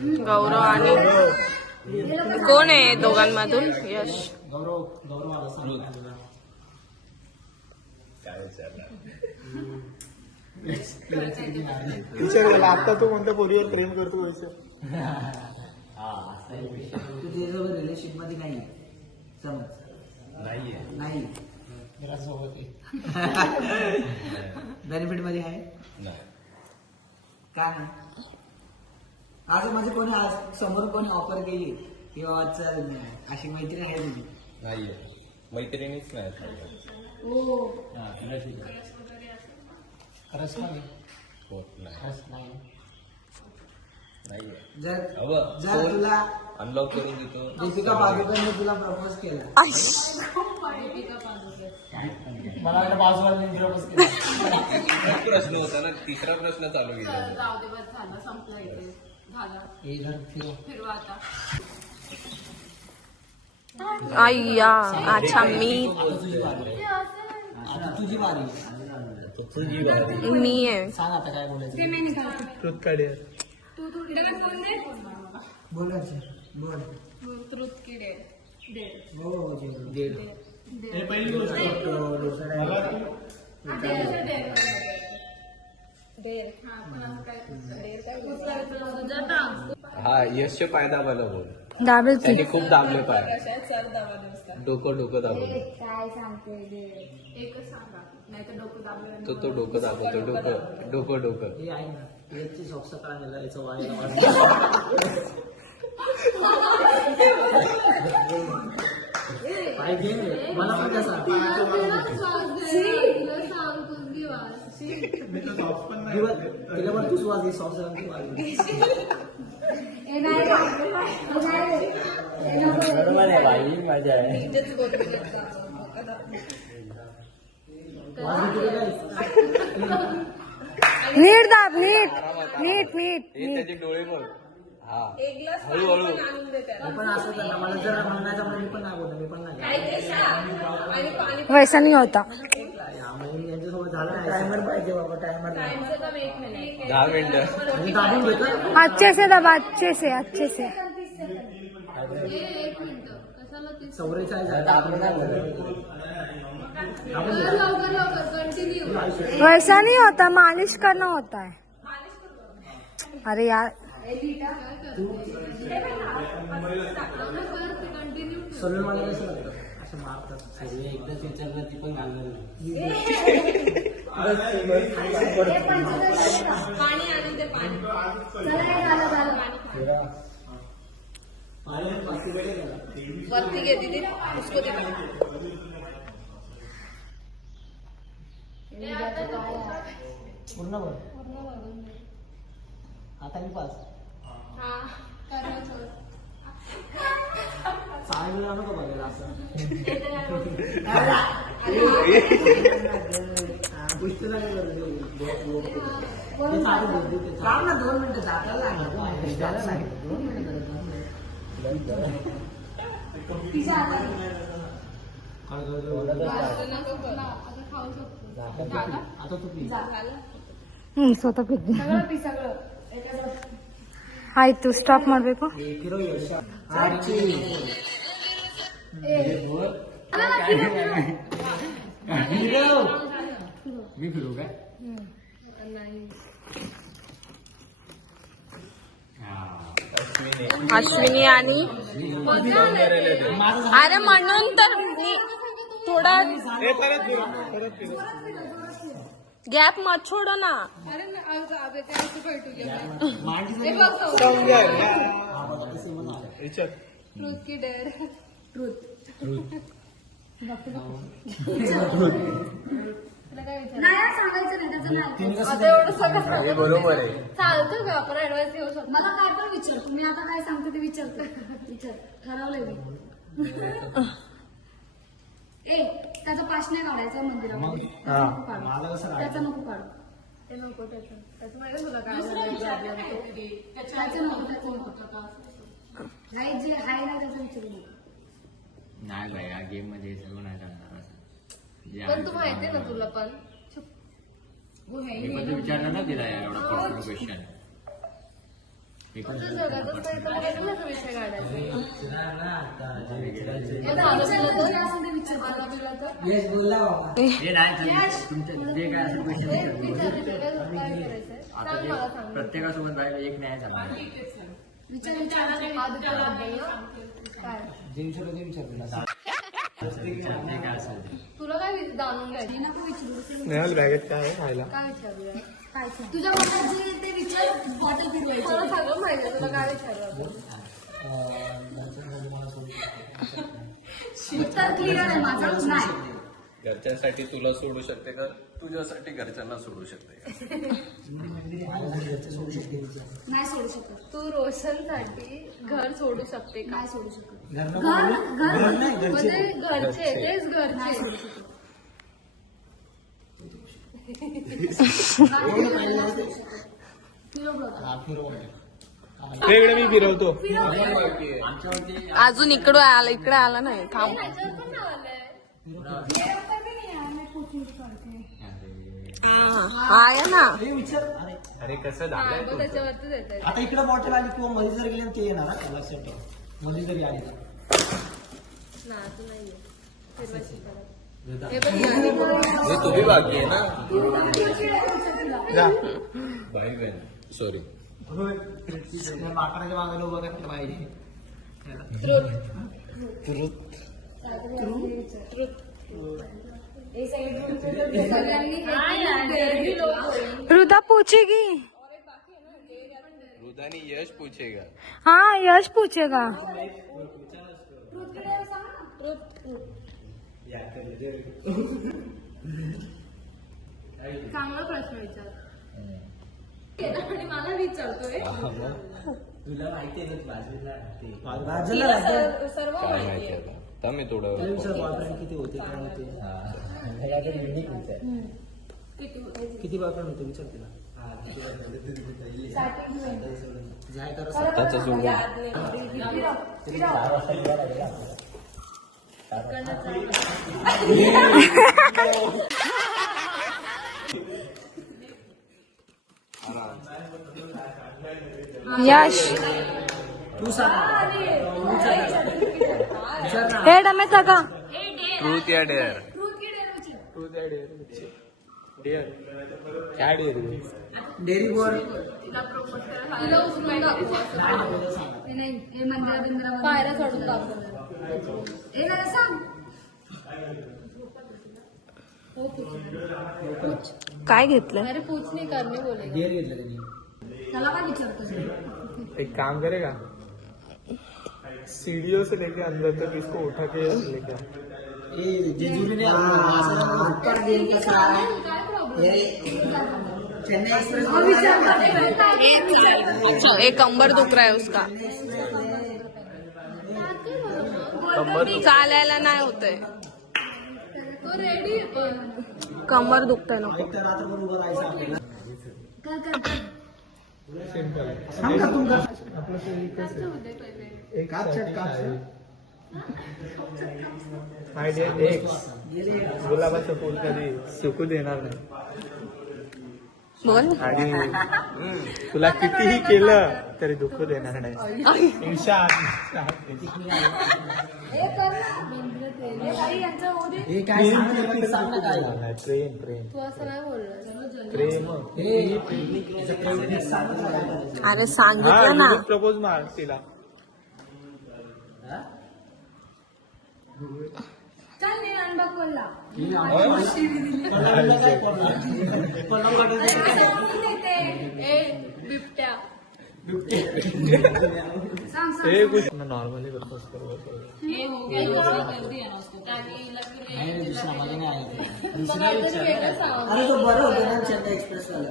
गौरव आणि कोण आहे दोघांमधून? यश. आता तू कोणत्या पोरीवर प्रेम करतो वैसे? तू तिच्यासोबत रिलेशनशिप मध्ये नाही समज नाही बेनिफिट मध्ये आहे काय नाही. आज म्हणजे कोणी आज समोर कोणी ऑफर केली की बाबा चल अशी मैत्रीण आहे तुझी? नाहीये, मैत्रिणीच नाही. खरंच नाही. होत नाही. नाहीये. जर जर तुला अनलॉक करून देतो. दीपिका पादुकोणने तुला प्रपोज केला, मला वाटतं बाजूला प्रपोज केला. प्रश्न होता ना, तिसरा प्रश्न चालू केला. अय्या अच्छा मी तुझी बारी. मी आहे. सांग आता काय बोलायचं. बोलायचं बोल. हो दीड. पहिली गोष्ट हा यशचे पाय दाबायला बोल. दाबेल त्यांनी खूप दाबले पाय. डोकं दाबलं. काय सांगते तो डोकं दाबतो. डोकं हे आहे ना याची सॉक्स काढायला याचं वाय मला पण कसं तिला पण तू सुवास घे सॉक्स बरोबर आहे बाई, मजा आहे. नीट दाब नीट त्याचे डोळे बघ. हा हळूहळू. मी पण असं करणार. मला जर म्हणायचं मी पण नाही बोलणार. मी पण नाही वैसा नहीं होता. यांच्यासोबत झालं नाही. टायमर पाहिजे बाबा. टायमर 10 मिनिटं. म्हणजे दाबून घेतो. अच्छे से दबा अच्छे से 44 वैसा नहीं होता, मालिश करना होता है. अरे यार सलून मला कसं लागतं असं मारतात. एकदाच विचारलं ती पण घालणार वरती घे दीदी, उसको दे. पूर्ण बघ. आता मी पास चांगलं नको बघायला असं. गोष्टीला काय करतो 2 मिनिटं जाताला लागणार. 2 मिनिटं आता तू पी. स्वतः हाय तू स्टॉप ಮಾಡಬೇಕು. मी फिरू काय? अश्विनी आणि अरे म्हणून तर मी थोडा गॅप मत छोडो ना. बरोबर आहे. चालतं का आपण ऍडवाइस देऊ शकतो. मला काय पण विचार. तुम्ही आता काय सांगते ते विचार ठरवलंय मी. त्याचा पाश नाही काढायचा मंदिरामध्ये. त्याचा नको काढू. ते नको त्याचं माहिती तुला काय त्याचं नको. हाय जे हाय ना त्याचा विचारू नको. नाही बाई या गेम मध्ये सर्व नाही जाणार असं. पण तू माहितीये ना तुला पण मी पण विचारलं ना तिला एवढा पर्सनल क्वेश्चन. तुमच्या जगातच नाही तर मग कशाला हा विषय काढायचा यश बोलला बाबा. हे नाही तुमचं जे काय असेल क्वेश्चन आता ते प्रत्येकासोबत बाहेर एक न्याय झाला जे विचारलं ते विचारलं. जे काय असेल ते. तुला काय जाणून घ्यायची नको विचारू नेहल बॅगेत काय आहे खायला? काय विचारूया काय तुझ्या मनात जे ते विचार बॉटल फिरवायची मला सगळं माहिती तुला काय विचारू उत्तर क्लिअर आहे माझं नाही घरच्यांसाठी तुला सोडू शकते का तुझ्यासाठी घरच्यांना सोडू शकते का? नाही सोडू शकत तू रोशनसाठी घर सोडू शकते का? नाही सोडू शकत घरनं घर बोललं? घर नाही, घरचे. म्हणजे घरचे तेच नाही घरचे सोडू शकत इकडे मी फिरवतो. अजून इकडे आला नाही थांब आहे ना हे विचार. अरे अरे कसं झालंय तू? त्याच्यावरतीच येते आता इकडे बॉटल आली किंवा मध्ये जर गेली ना ते येणार हा, लक्षात ठेव. मध्ये जरी आली तर. ना तू नाहीये फिरवायची करत. तुम्ही बाकी आहे ना जा. बाई बहीण सॉरी होय. त्या माकडाच्या मागे उभं करायला पाहिजे. हृदा पूछेगी रुदानी यश पूछेगा. हाँ यश पूछेगा चांगला प्रश्न विचार आणि मला विचारतोय बाजूला राहते. सर्व काय माहिती माहिती आहे आता तर मी थोडं त्याला विचार बॉयफ्रेंड किती होते काय होते. किती बॉयफ्रेंड होते विचार तिला. जाय तर स्वतःच सोडून यश तू सांग. हे डमे का ट्रूथ या डेअर. काय डेअर? Dairy board. नाही हे मंदिरा पायऱ्या चढून दाखवणार हे नाही सांग काय घेतलं अरे पूछ नहीं करने बोलेगा डेअर घेतलं त्यांनी. त्याला काय विचारतो एक काम करेगा सीढ़ियों से लेके अंदर तक इसको उठा के लेके आओ. ए जेजुरीने ऊपर डेअर कसं आहे. हे चेन्नई एक्सप्रेस एक कंबर दुख रहा है उसका चालायला नाही होतंय तो रेडी कंबर दुखतंय नको एक तर रात्रभर उभं राहायचं आपल्याला. सांग का तुमचं आपलं एक माय डिअर एक गुलाबाचं फुल कधी सुकू देणार नाही बोल तुला कितीही केलं तरी दुःख देणार नाही. इन्शाअल्लाह. हे काय सांग ना काय. प्रेम प्रेम तू असं नाही बोलला प्रेम. अरे सांगितलं ना प्रपोज मार तिला. चल मी अंडा कोल्हा बिबट्या हे कुछ नॉर्मली प्रपोज करू. दुसरा मला नाही आहे. दुसरा विचार. अरे तो बरं होतं ना चेन्नई एक्सप्रेस वाला.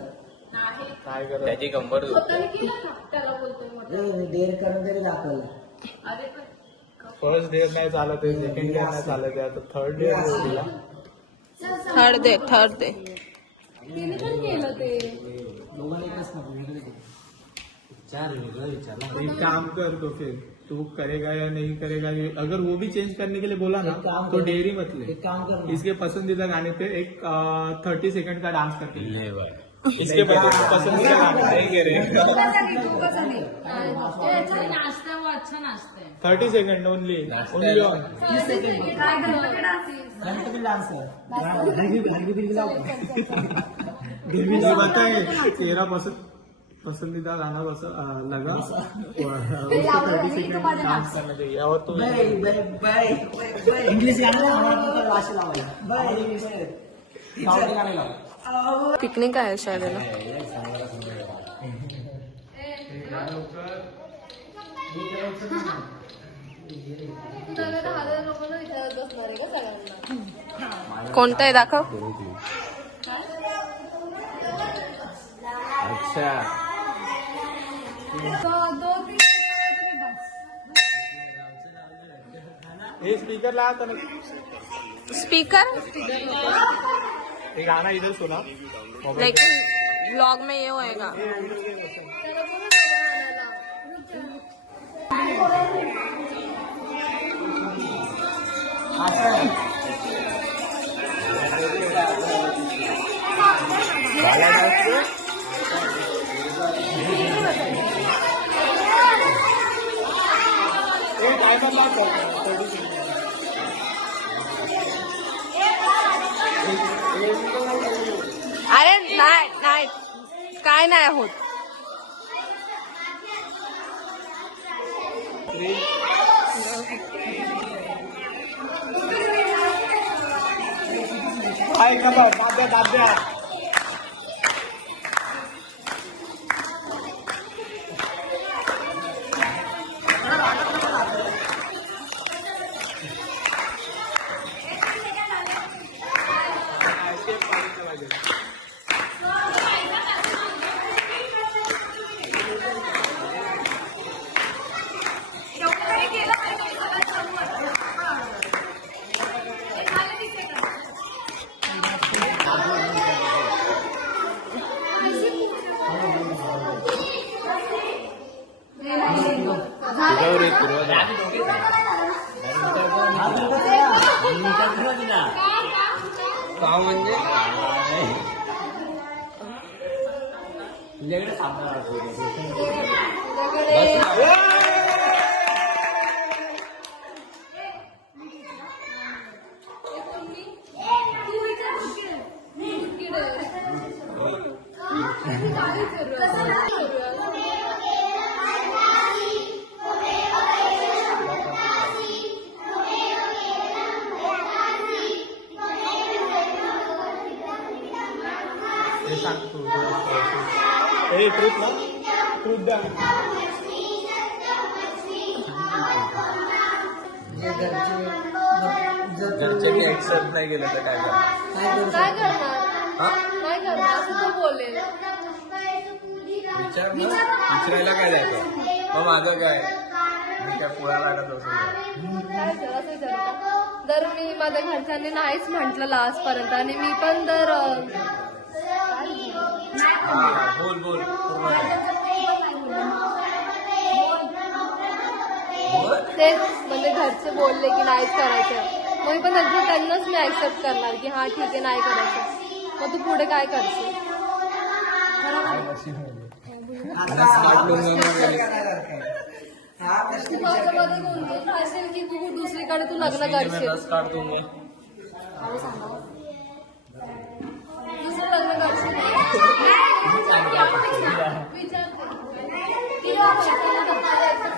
काय करा त्याची कंबर स्वतःने केलं का त्याला बोलतोय डेअर करून तरी दाखवलं. अरे पण फर्स्ट डेअर नाही चालत आहे, सेकंड डेअर नाही चालत आहे, आता थर्ड डेअर तिला. थर्ड दे तिने पण केलं ते दोघांना एकच नको वेगळे दे. विचार वेगळं विचारला. एक काम कर तो फिर तू करेगा या नहीं करेगा ये अगर वो भी चेंज करने के लिए बोला ना एक काम तो कर. डेयरी मत ले. एक काम कर ना. इसके पसंदीदा गाने पे एक 30 सेकंड का डांस करके ले. ले बाय इसके पसंदीदा गाना नहीं रे. नाचता वो अच्छा नाचता है. 30 second only on. Ganpati dancer ये बताए तेरा पसंदीदा गाना लगा उसको 30 सेकंड डांस करना चाहिए और तो इंग्लिश गाणं वाशी लावायला साऊंड गाणं लावा. पिकनिक आहे शाळेला. कोणतं आहे दाखव. अच्छा ये स्पीकर ला तो स्पीकर ये गाना इधर सुना. लेकिन ब्लॉग में ये होएगा. अरे नाही काय नाही होत. काय खबर दाद्या म्हणजे तुझ्याकडे सापडा ट्रूथ ना ट्रूथ द्या. घरचे मी एक्सेप्ट नाही केलं तर काय करणार? काय करणार असं तू बोलेल. विचार ना विचारायला काय जायचं मग माझं काय मी काय पुढे लागत असं काय जर असं विचारू का? जर मी माझ्या घरच्यांनी नाहीच म्हटलं लास्ट पर्यंत आणि मी पण जर बोल बोल पूर्ण तेच म्हणजे घरचे बोलले की नाहीच करायचं मग मी पण त्यांनाच मी ऍक्सेप्ट करणार की हा ठीक आहे नाही करायचं. मग तू पुढे काय करशील? तू माझ्यामध्ये गुंतून राहशील की तू दुसरीकडे तू लग्न करशील. काढतो मग दुसरं लग्न करशील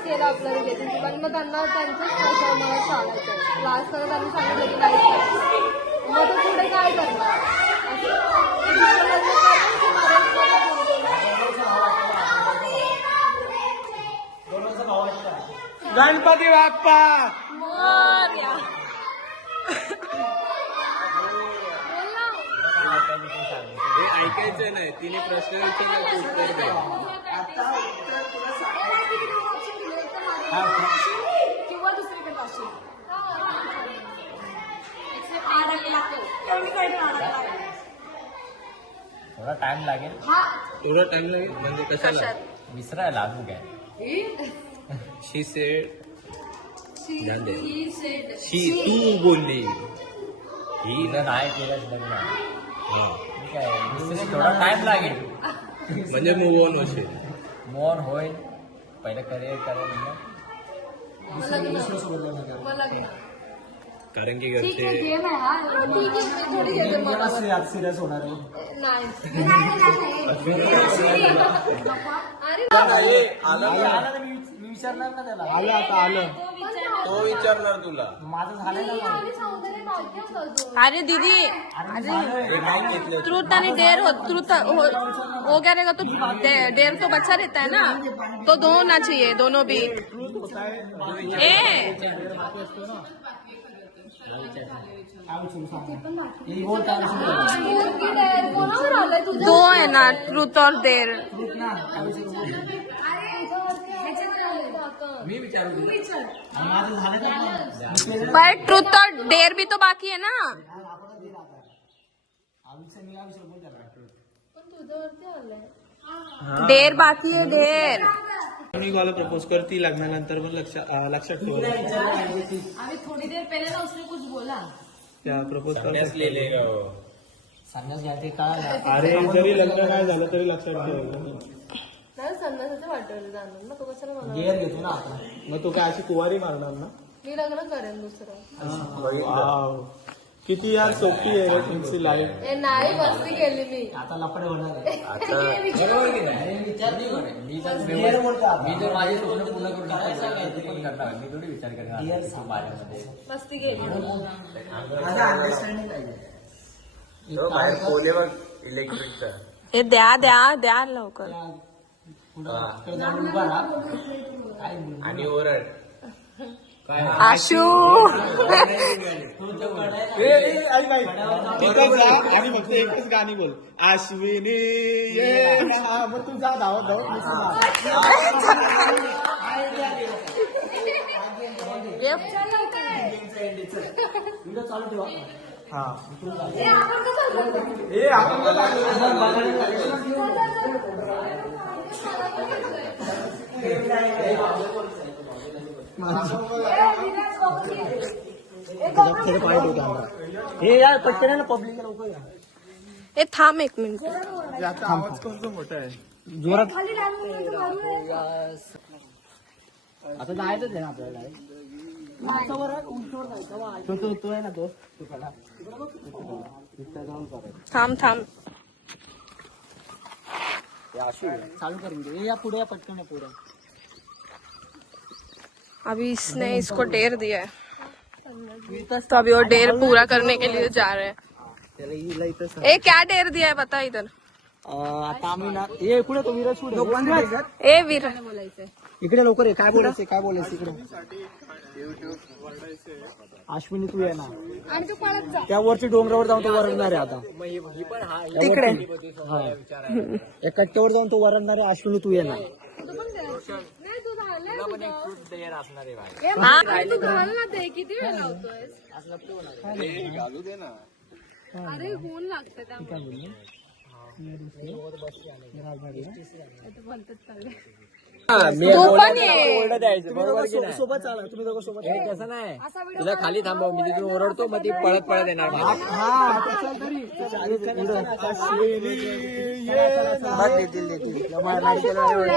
केलं आपलं रिलेशनशिप आणि मग त्यांना त्यांचंच पैसा मला सांगायचं लास्ट त्यांनी सांगितलं की नाही करायचं. मग तू पुढे काय करणार? गणपती बाप्पा हे ऐकायचं नाही तिने प्रश्न विचारला उत्तर द्या. किंवा दुसरीकडे असशील. थोडा टाइम लागेल एवढा टाइम लागेल म्हणजे कशाला विसरायला अजून काय. शी सेड शी तू बोलली ही जर नाही केलंच लग्न मी काय विसरेल थोडा टाइम लागेल. म्हणजे मूव ऑन होशील. मोर होईल पहिलं करिअर करेल कारण की ठीक आहे घरचे गेम आहे हा ठीक आहे मी थोडी घेते मला सिरियस होणार आहे. नाही मी विचारणार ना त्याला. आलं आता आलं. तो विचारणार तुला. माझं झालं ना. आम्ही सौंदर्य नव्हतेच अजून. अरे दीदी ट्रूथ आणि डेयर ट्रूथ हो गया रहेगा तो डेयर तो बच्चा रहता है ना तो दो होना चाहिए दोनों भी ए हे बोल काय विषय पोरगी डेअर कोणावर आलंय तुझं दो है ना ट्रूथ और डेयर ना काय विषय बोल. मी विचारू तू विचार आणि माझं झालं ना. पर ट्रूथ और डेयर भी तो बाकी है ना मी काय विषय बोल त्याला. पण तुझ्यावरती आलंय डेयर बाकी है डेयर कोणी मला प्रपोज करती लग्नानंतर पण लक्षात ठेव. अभी थोड़ी देर पहले ना उसने कुछ बोला त्या प्रपोज संन्यास लिहिले संन्यास घ्यायचे काय. अरे जरी लग्न काय झालं तरी लक्षात ठेव. नाही संन्यासाच्या वाटेवर जाणार ना तो कशाला मला गेअर घेतो ना आपण. मग तू काय अशी कुवारी मारणार ना. मी लग्न करेन दुसरं वाव. किती यार सोपी आहे तुमची लाईफ. ए नाही मस्ती केली मी आता लफडे होणार आहे. मी जर माझे स्वप्न पूर्ण करू शकतो पण करणार मी थोडी विचार करणार माझ्यामध्ये मस्ती केली माझा अंडरस्टँडिंग पाहिजे. बाहेर खोले बघ इलेक्ट्रिकचा. हे द्या लवकर पुढं जाऊन उभा राहा. काय बोल. आणि ओरड. आशू तिथं जा आणि फक्त एकच गाणी बोल. अश्विनी ये ना. मग तू जा धावत व्हिडिओ चालू ठेवा. हा ए, आपण कसं बोलतो? ए आपण हे यार पटकन ना पब्लिक लवकर या. ए थांब एक मिनिट याचा आवाज कोणता मोठा आहे. जोरात. खाली राहून नका मारू. आता जायचंच आहे ना आपल्याला. तो आहे ना तो थांब चालू कर व्हिडिओ. या पुढे या पटकन या पुढे. अभी इसने इसको डेयर दिया है तो अभी वो डेयर पूरा करने के लिए जा रहे हैं. ए क्या डेयर दिया है बता इधर. आता आम्ही ना ये पुढे तो विराज पुढे. ए वीर इकडे लवकर ये. काय बोलायचं इकडे. अश्विनी तू आहे ना आणि तू पळत जा त्या वरची डोंगरावर जाऊन तो वरडणार आहे आता. तिकडे हा एक कट्ट्यावर जाऊन तो वरडणार आहे. अश्विनी तू ये ना. तू पण जा. नाही तू झालंय तुझं. असणार आहे बाहेर. ए, बाई, तू घाल ना ते किती वेळ लावतोय घालू दे ना. अरे ऊन लागतं त्यामुळे तू पण ये. सोबत चाला. तुम्ही दोघं सोबत हे तसं नाही तुला खाली थांबव मी तिथून ओरडतो मग ती पळत येणार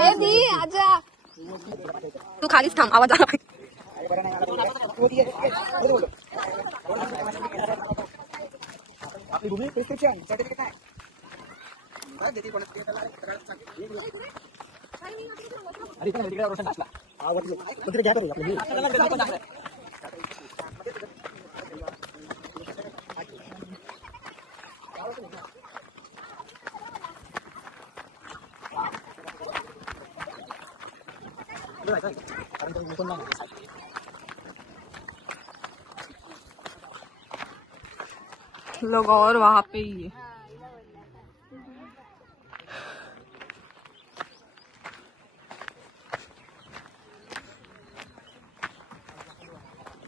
ए दी आजा तू खालीच थांब आवाज आला आपली भूमी प्रिस्क्रिप्शन सर्टिफिकेट आहे. अरे इकडे तिकडे रोशन असला तिकडे घ्या करू आपली. लोग और वहां पे ही है.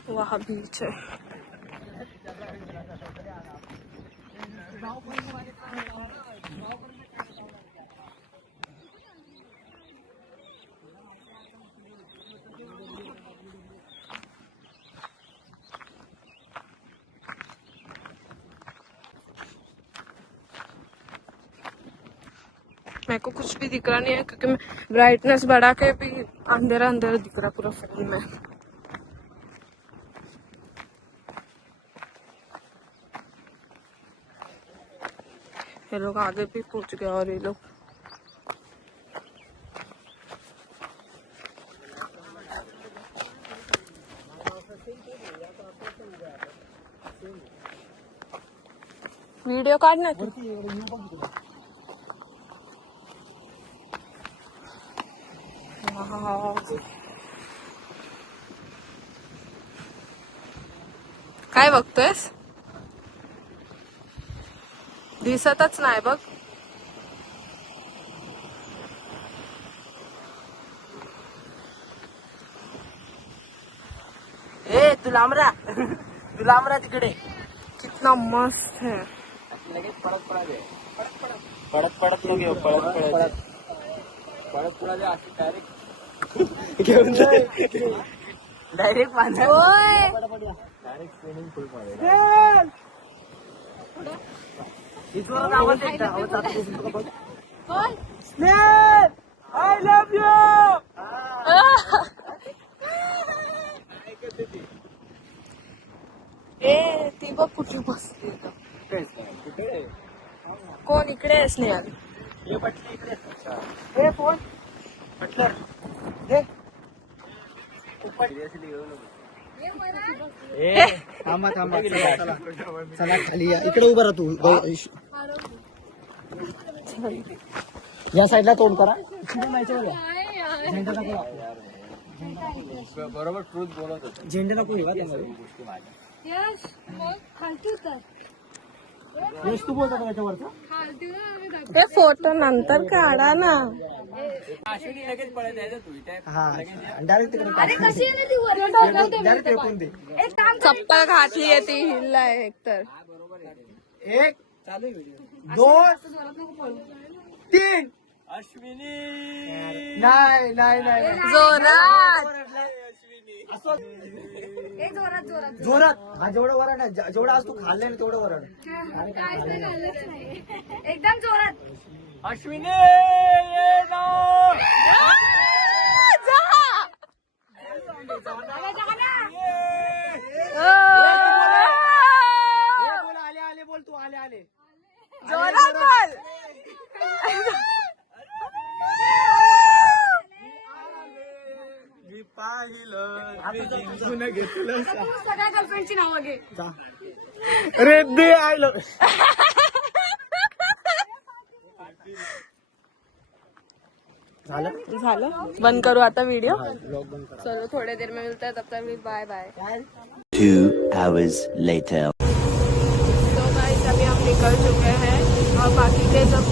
वहाँ बीच है. मेरे को कुछ भी दिख रहा नहीं है क्योंकि मैं ब्राइटनेस बढ़ा के भी अंधेरा अंधेरा दिख रहा पूरा फोन में। ये लोग आगे भी पहुंच गए और ये लोग वीडियो काढना तू। काय बघतोयस? दिसतच नाही बघ। ए तू लांबरा तू लांबरा तिकडे कितना मस्त है। लगेच पडत पडावे पडत पडत नको घेऊ, पडत पडत पडत पडावे अशी डायरेक्ट घेऊन जाते. डायरेक्ट पाण्यात ओय डायरेक्ट स्विमिंग पूल मध्ये इथवर आवाज येत आवाज आय लव्ह यू. ए ती बघ कुठे बसली इथं. कोण इकडे आहे स्नेहल? हे फोन बटलर दे थांबा थांबा, चला चला चला खाली या. इकडे उभा राहा तू. या साईडला तोंड करा बरोबर ट्रूथ बोलत होतो. झेंडा नको घेवा त्यामध्ये गोष्टी माझ्या यश मग खालती उतर. यश तू बोलतो का त्याच्यावरचं खालती उतर, आम्ही दाखवू. हे फोटो नंतर काढा ना। अश्विनी लगेच पळत यायचं तू इथे हा डायरेक्ट तिकडे अरे कशी आहे ना ती वर डोक्यावर ते डायरेक्ट फेकून दे. एक काम कर. चप्पल घातली आहे ती हिलला आहे एकतर। एक दोन असं जोरात नको पळू. तीन. अश्विनी नाही नाही नाही जोरात एक जोरात जोरात जोरात. हा जेवढं वरण आहे, जेवढं आज तू खाल्लंय ना तेवढं वरण. काहीच नाही घालत नाही. एकदम जोरात. अश्विनी ये ना. अरे जा ना. बोल आले आले बोल तू आले आले. जोरात बोल। मी पाहिलं मी जिंकून घेतलं. तू सगळ्या गर्लफ्रेंडची नावं घे. अरे दे आय लव्ह. झालं बंद करू आता वीडियो। चलो थोड़े देर में मिलता है, तब तक बाय बाय। 2 hours later. तो गाइस अभी हम निकल चुके हैं और बाकी के जब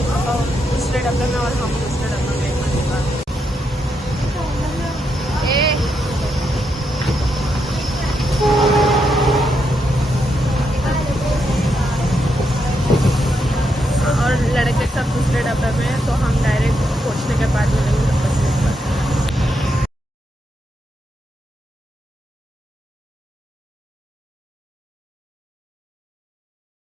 दूसरे डब्बे में और हम दूसरे डब्बे में खाने का। और लड़के सब दूसरे डब्बे में, तो हम डायरेक्ट पहुंचने के बाद मिलेंगे।